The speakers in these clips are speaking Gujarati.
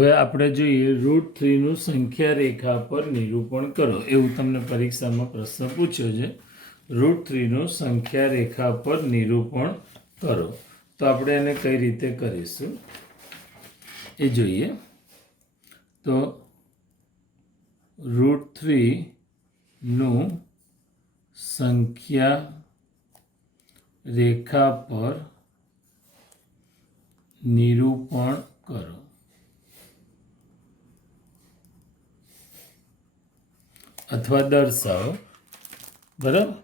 હવે આપણે જોઈએ √3 સંખ્યા રેખા પર નિરૂપણ કરો એવું તમને પરીક્ષામાં પ્રશ્ન પૂછ્યો છે. √3 સંખ્યા રેખા પર નિરૂપણ કરો તો આપણે એને કઈ રીતે કરીશું એ જોઈએ. તો √3 સંખ્યા રેખા પર નિરૂપણ કરો. અથવા દર્શાવો. બરાબર,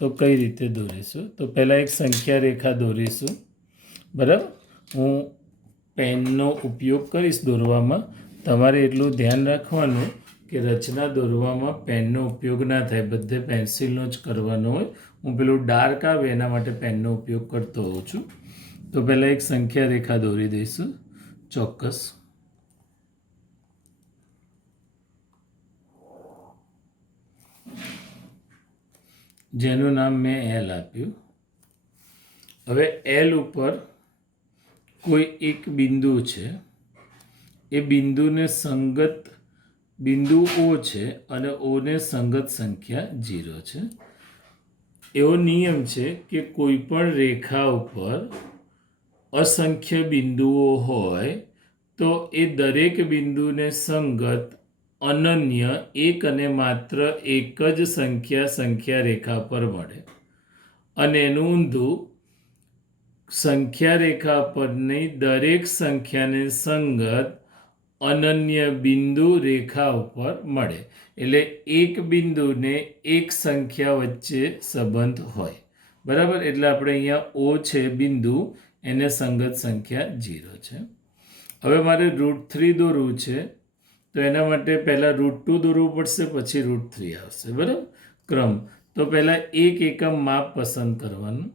તો કઈ રીતે દોરીશું? તો પહેલાં એક સંખ્યા રેખા દોરીશું. બરાબર, હું પેનનો ઉપયોગ કરીશ દોરવામાં. તમારે એટલું ધ્યાન રાખવાનું કે રચના દોરવામાં પેનનો ઉપયોગ ના થાય, બધે પેન્સિલનો જ કરવાનો હોય. હું પેલું ડાર્ક આવે એના માટે પેનનો ઉપયોગ કરતો હોઉં છું. તો પહેલાં એક સંખ્યા રેખા દોરી દઈશું ચોક્કસ. જેનું નામ મેં એલ આપ્યું. હવે એલ ઉપર કોઈ એક બિંદુ છે, એ બિંદુને સંગત બિંદુ ઓ છે અને ઓને સંગત સંખ્યા 0 છે. એવો નિયમ છે કે કોઈ પણ રેખા ઉપર અસંખ્ય બિંદુઓ હોય તો એ દરેક બિંદુને સંગત અનન્ય એક અને માત્ર એક જ સંખ્યા રેખા પર મળે. અને એનું ઊંધું, સંખ્યા રેખા પરની દરેક સંખ્યાને સંગત અનન્ય બિંદુ રેખા ઉપર મળે. એટલે એક બિંદુને એક સંખ્યા વચ્ચે સંબંધ હોય. બરાબર, એટલે આપણે અહીંયા ઓ છે બિંદુ, એને સંગત સંખ્યા 0 છે. હવે મારે √3 દોરવું છે, તો એના માટે પહેલાં √2 દોરવું પડશે, પછી √3 આવશે. બરાબર, ક્રમ. તો પહેલાં એક એકમ માપ પસંદ કરવાનું.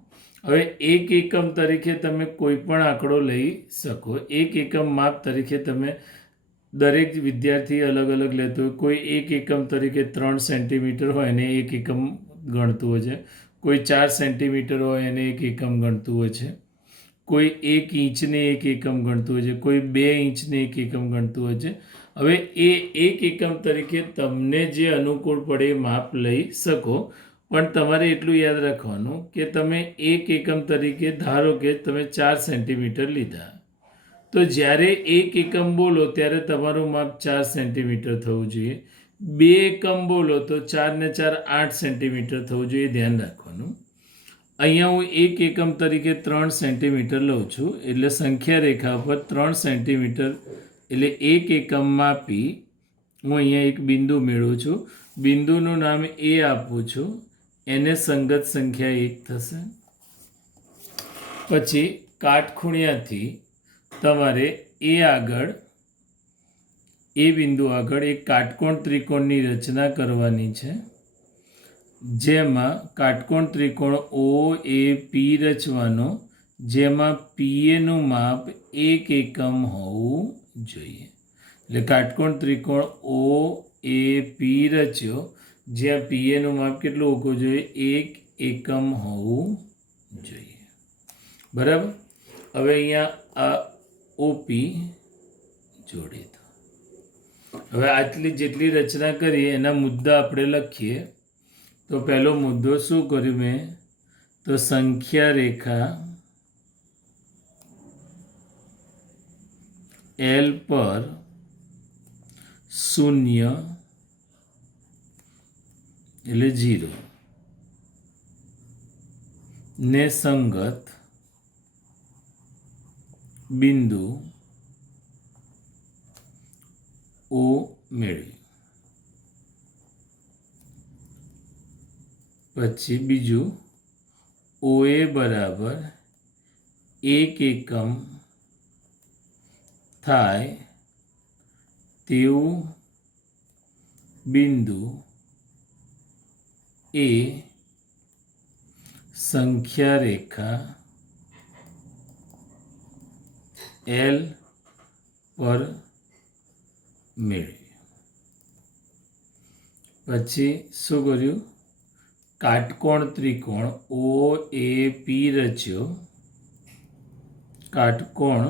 હવે એક એકમ તરીકે તમે કોઈ પણ આંકડો લઈ શકો. એક એકમ માપ તરીકે તમે દરેક વિદ્યાર્થી અલગ અલગ લેતો હોય. કોઈ એક એકમ તરીકે 3 સેન્ટીમીટર હોય એને એક એકમ ગણતું હોય છે. કોઈ 4 સેન્ટીમીટર હોય એને એક એકમ ગણતું હોય છે. કોઈ 1 ઇંચને એક એકમ ગણતું હોય છે. કોઈ 2 ઇંચને એક એકમ ગણતું હોય છે. હવે એ એક એકમ તરીકે તમને જે અનુકૂળ પડે એ માપ લઈ શકો. પણ તમારે એટલું યાદ રાખવાનું કે તમે એક એકમ તરીકે ધારો કે તમે 4 સેન્ટીમીટર લીધા, તો જ્યારે એક એકમ બોલો ત્યારે તમારું માપ 4 સેન્ટીમીટર થવું જોઈએ. 2 એકમ બોલો તો 4 ને 4 8 સેન્ટીમીટર થવું જોઈએ, ધ્યાન રાખવાનું. અહીંયા હું એક એકમ તરીકે 3 સેન્ટીમીટર લઉં છું, એટલે સંખ્યા રેખા પર 3 સેન્ટીમીટર એટલે એક એકમ માપી હું અહીંયા એક બિંદુ મેળવું છું. બિંદુનું નામ એ આપું છું, એને સંગત સંખ્યા 1 થશે. પછી કાટખૂણિયાથી તમારે એ બિંદુ આગળ એક કાટકોણ ત્રિકોણની રચના કરવાની છે, જેમાં કાટકોણ ત્રિકોણ OAP રચવાનો, જેમાં PA નું માપ 1 એકમ હોવું જોઈએ. એટલે કાટકોણ ત્રિકોણ OAP રચ્યો, જ્યાં PA નું માપ કેટલું હોવું જોઈએ? 1 એકમ હોવું જોઈએ. બરાબર, હવે અહીંયા આ OP જોડી દો. હવે આટલી જેટલી રચના કરી એના મુદ્દા આપણે લખીએ. તો પહેલો મુદ્દો શું કર્યું મેં? તો સંખ્યા રેખા L પર 0 એટલે 0 ને સંગત બિંદુ O મેળવી. પછી બીજું, OA બરાબર 1 એકમ થાય તેવું બિંદુ એ સંખ્યા રેખા L પર મેળવી. પછી શું કર્યું? કાટકોણ ત્રિકોણ OAP રચ્યો. કાટકોણ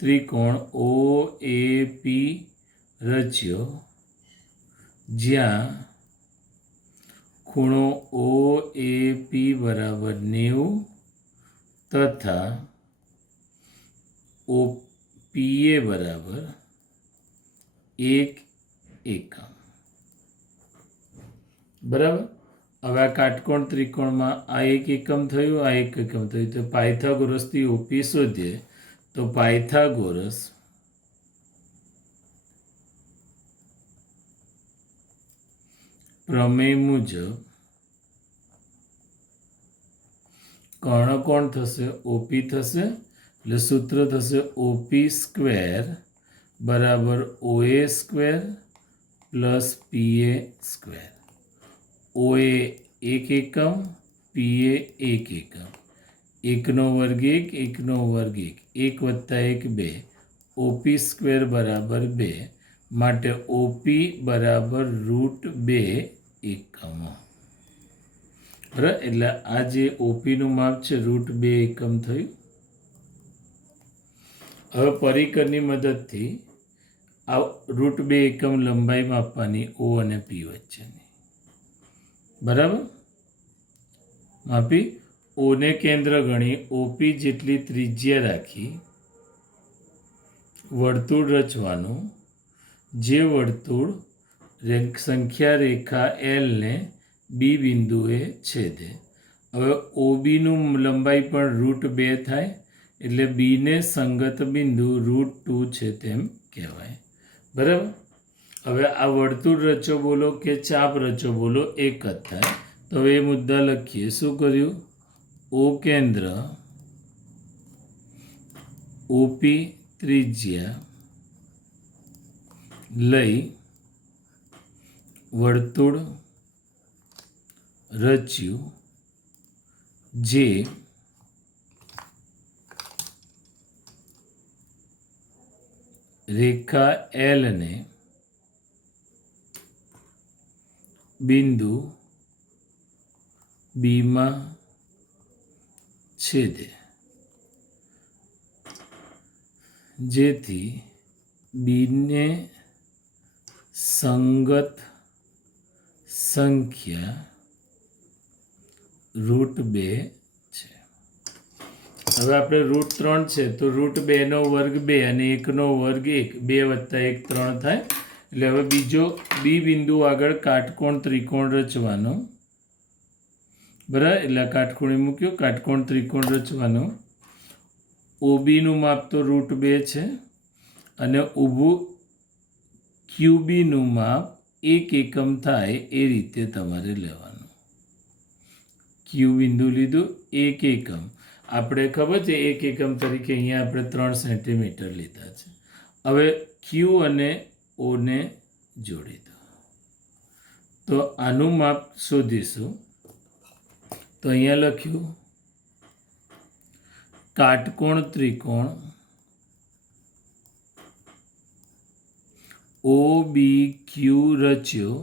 ત્રિકોણ OAP રચ્યો, જ્યાં ખૂણો OAP બરાબર 90 તથા OPA બરાબર 1 એકમ. બરાબર. હવે આ કાટકોણ ત્રિકોણમાં આ 1 એકમ થયું, આ 1 એકમ થયું, તો પાયથાગોરસથી OP શોધીએ. તો પાયથાગોરસ પ્રમેય મુજબ કર્ણકોણ થશે OP થશે, એટલે સૂત્ર થશે OP સ્ક્વેર બરાબર OA square plus PA square. OA 1 એકમ, PA 1 એકમ, 1 નો વર્ગ 1, 1 નો વર્ગ 1, 1 વત્તા 1 2, OP સ્ક્વેર બરાબર 2, માટે OP બરાબર √2 એકમો. બરાબર, એટલે આ જે OPનું માપ છે √2 એકમ થયું. હવે પરિકરની મદદથી આ √2 એકમ લંબાઈ માપવાની O અને P વચ્ચેની. બરાબર, માપી O ને કેન્દ્ર ગણી OP જેટલી ત્રિજ્યા રાખી વર્તુળ રચવાનું, જે વર્તુળ સંખ્યા રેખા L ને B બિંદુએ છેદે. હવે OBનું લંબાઈ પણ √2 થાય, એટલે B ને સંગત બિંદુ √2 છે તેમ કહેવાય. બરાબર. હવે આ વર્તુળ રચો બોલો કે ચાપ રચો બોલો એક જ થાય. તો હવે એ મુદ્દા લખીએ. શું કર્યું? O કેન્દ્ર, OP ત્રિજ્યા લઈ વર્તુળ રચ્યું, જે રેખા L ને બિંદુ B માં છેદે, જેથી B ને સંગત સંખ્યા √2 છે. હવે આપણે √3 છે તો √2 નો વર્ગ 2 અને 1 નો વર્ગ 1, 2 વત્તા 1 3 થાય. એટલે હવે બીજો B બિંદુ આગળ કાટકોણ ત્રિકોણ રચવાનો. બરાબર, એટલે કાટખૂણે મૂક્યો, કાટકોણ ત્રિકોણ રચવાનો. OB નું માપ તો √2 છે અને ઊભું QB નું માપ 1 એકમ થાય એ રીતે તમારે લેવાનું. Q બિંદુ લીધું 1 એકમ. આપણે ખબર છે 1 એકમ તરીકે અહીંયા આપણે 3 સેન્ટીમીટર લીધા છે. હવે Q અને O ને જોડી દો. તો આનું માપ શોધીશું. તો અહીંયા લખ્યું કાટકોણ ત્રિકોણ OBQ રચ્યો,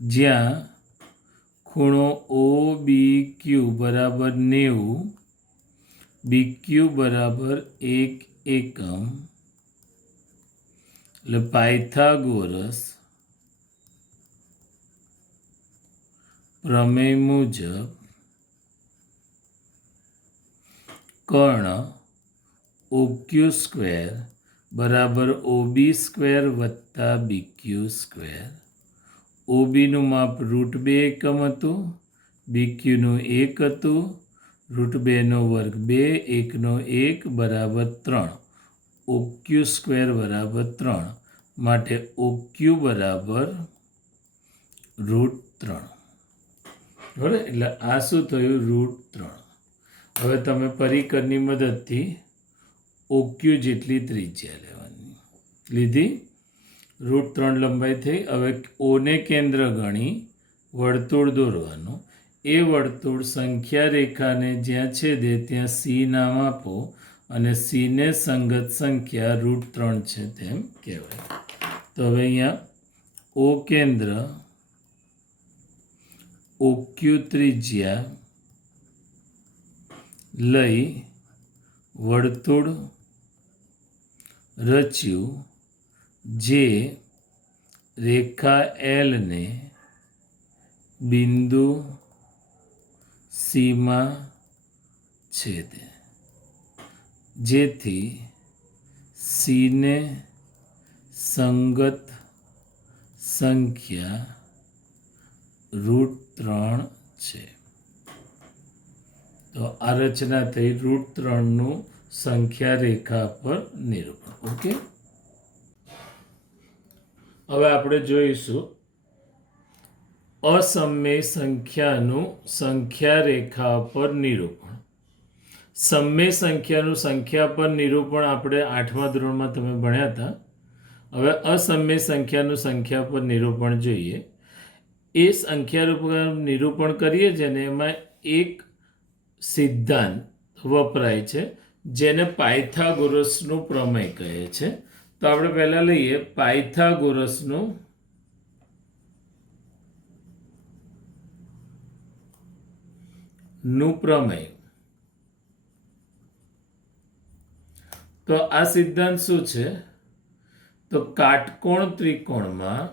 જ્યાં ખૂણો OBQ બરાબર 90, BQ બરાબર 1 એકમ. એટલે પાયથાગોરસ પ્રમેય મુજબ કર્ણ OQ સ્ક્વેર બરાબર OB સ્ક્વેર વત્તા BQ સ્ક્વેર. OBનું માપ √2 એકમ હતું, BQનું 1 હતું, √2 નો વર્ગ 2, 1 નો 1 બરાબર 3, OQ સ્ક્વેર બરાબર 3, માટે OQ બરાબર √3. બરાબર, એટલે આ શું થયું? √3. હવે તમે પરિકરની મદદથી OQ જેટલી ત્રિજ્યા લેવાની લીધી, √3 લંબાઈ થઈ. હવે O ને કેન્દ્ર ગણી વર્તુળ દોરવાનું. એ વર્તુળ સંખ્યા રેખાને જ્યાં છેદે ત્યાં C નામ આપો અને C ને સંગત સંખ્યા √3 છે તેમ કહેવાય. તો હવે અહીંયા O કેન્દ્ર, OQ ત્રિજ્યા લઈ વર્તુળ રચ્યું જે રેખા એલને બિંદુ સીમાં છેદે, જેથી સીને સંગત સંખ્યા √3 છે. તો આ રચના થઈ √3નું સંખ્યા રેખા પર નિરૂપણ. ઓકે, હવે આપણે જોઈશું અસમય સંખ્યાનું સંખ્યા રેખા પર નિરૂપણ. સમય સંખ્યાનું સંખ્યા પર નિરૂપણ આપણે 8મા ધોરણમાં તમે ભણ્યા હતા. હવે અસમય સંખ્યાનું સંખ્યા પર નિરૂપણ જોઈએ. એ સંખ્યા નિરૂપણ કરીએ જેને એમાં એક સિદ્ધાંત વપરાય છે જેને પાયથાગોરસનું પ્રમેય કહે છે. તો આપણે પહેલા લઈએ પાયથાગોરસનું પ્રમેય. તો આ સિદ્ધાંત શું છે? તો કાટકોણ ત્રિકોણમાં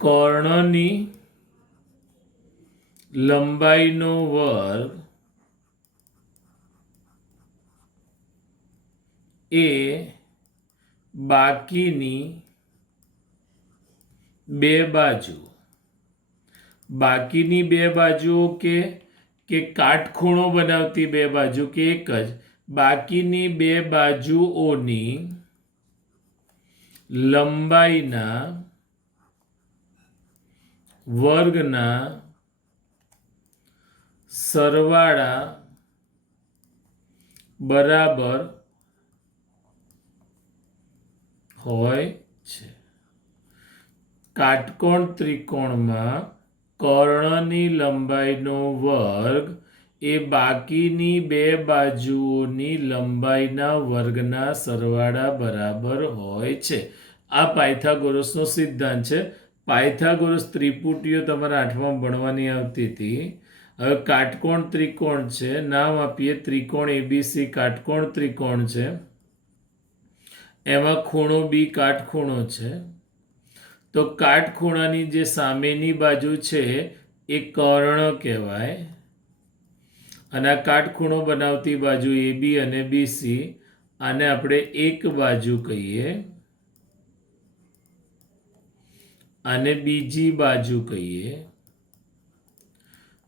કર્ણની લંબાઈનો વર્ગ એ બાકીની બે બાજુઓ કે કાટખૂણો બનાવતી બે બાજુ કે એક જ બાકીની બે બાજુઓની લંબાઈના વર્ગના સરવાળા બરાબર હોય છે. કાટકોણ ત્રિકોણમાં કર્ણની લંબાઈનો વર્ગ એ બાકીની બે બાજુઓની લંબાઈના વર્ગના સરવાળા બરાબર હોય છે. આ પાયથાગોરસનો સિદ્ધાંત છે. પાયથાગોરસ ત્રિપુટીઓ તમારા 8માં ભણવાની આવતી હતી. હવે કાટકોણ ત્રિકોણ છે, નામ આપીએ ત્રિકોણ એબીસી કાટકોણ ત્રિકોણ છે. એમાં ખૂણો બી કાટખૂણો છે. તો કાટખૂણાની જે સામેની બાજુ છે એ કર્ણ કહેવાય, અને આ કાટખૂણો બનાવતી બાજુ એબી અને બીસી આને આપણે એક બાજુ કહીએ, આને બીજી બાજુ કહીએ.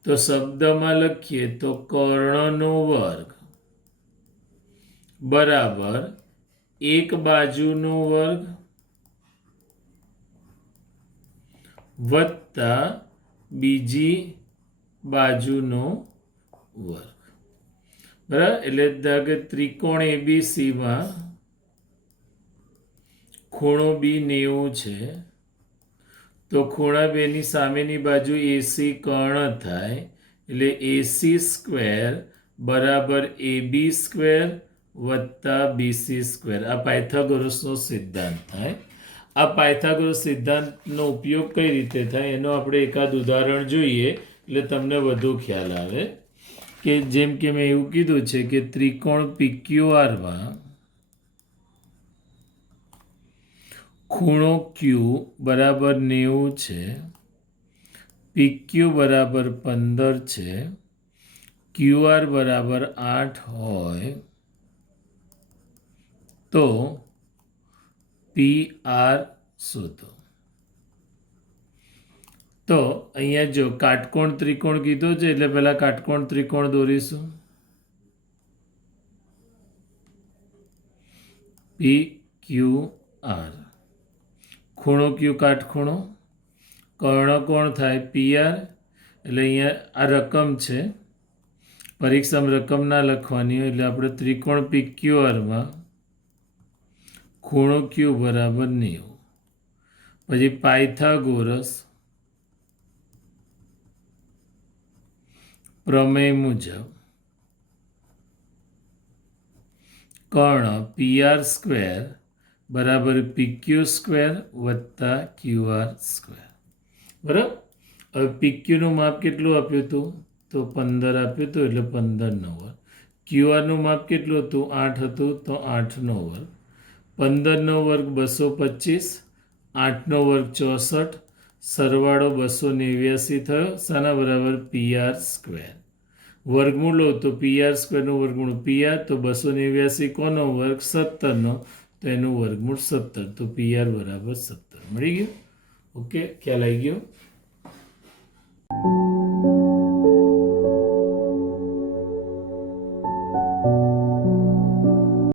તો શબ્દમાં લખીએ તો કર્ણનો વર્ગ બરાબર એક બાજુનો વર્ગ વત્તા બીજી બાજુનો વર્ગ. બરાબર, એટલે ત્રિકોણ એબીસીમાં ખૂણો બી 90 છે. તો ખૂણા બેની સામેની બાજુ એસી કર્ણ થાય, એટલે એસી સ્ક્વેર બરાબર એબી સ્ક્વેર વત્તા બીસી સ્ક્વેર. આ પાયથાગોરસનો સિદ્ધાંત થાય. આ પાયથાગોરસ સિદ્ધાંતનો ઉપયોગ કઈ રીતે થાય એનો આપણે એકાદ ઉદાહરણ જોઈએ એટલે તમને વધુ ખ્યાલ આવે. કે જેમ કે મેં એવું કીધું છે કે ત્રિકોણ પીક્યુઆરમાં ખૂણો ક્યુ બરાબર 90 છે, પીક્યુ બરાબર 15 છે, ક્યુઆર બરાબર 8 હોય તો પી આર શોધો. તો અહીંયા જો કાટકોણ ત્રિકોણ કીધો છે એટલે પહેલા કાટકોણ ત્રિકોણ દોરીશું. પી ક્યુ આર, ખૂણો ક્યુ કાટખૂણો, કર્ણ કોણ થાય પીઆર. એટલે અહીંયા આ રકમ છે, પરીક્ષામાં રકમ ના લખવાની હોય એટલે આપણે ત્રિકોણ પીક્યુઆરમાં ખૂણો ક્યુ બરાબર 90. પછી પાયથાગોરસ પ્રમેય મુજબ કર્ણ પીઆર સ્ક્વેર બરાબર પીક્યુ સ્ક્વેર વત્તા ક્યુઆર સ્ક્વેર. બરાબર. હવે પીક્યુનું માપ કેટલું આપ્યું હતું? તો 15 આપ્યું હતું, એટલે 15નો વર્ગ. ક્યુઆરનું માપ કેટલું હતું? 8 હતું, તો 8નો વર્ગ. 15નો વર્ગ 225, 8નો વર્ગ 64, સરવાળો 289 થયો. શાના બરાબર? PR square. વર્ગમૂળ લો તો PR સ્ક્વેરનું વર્ગમૂળ PR, તો 289 કોનો વર્ગ? 17નો, તો એનું વર્ગમૂળ 17, તો PR બરાબર 17. મળી ગયું? ઓકે, ખ્યાલ આવી ગયો?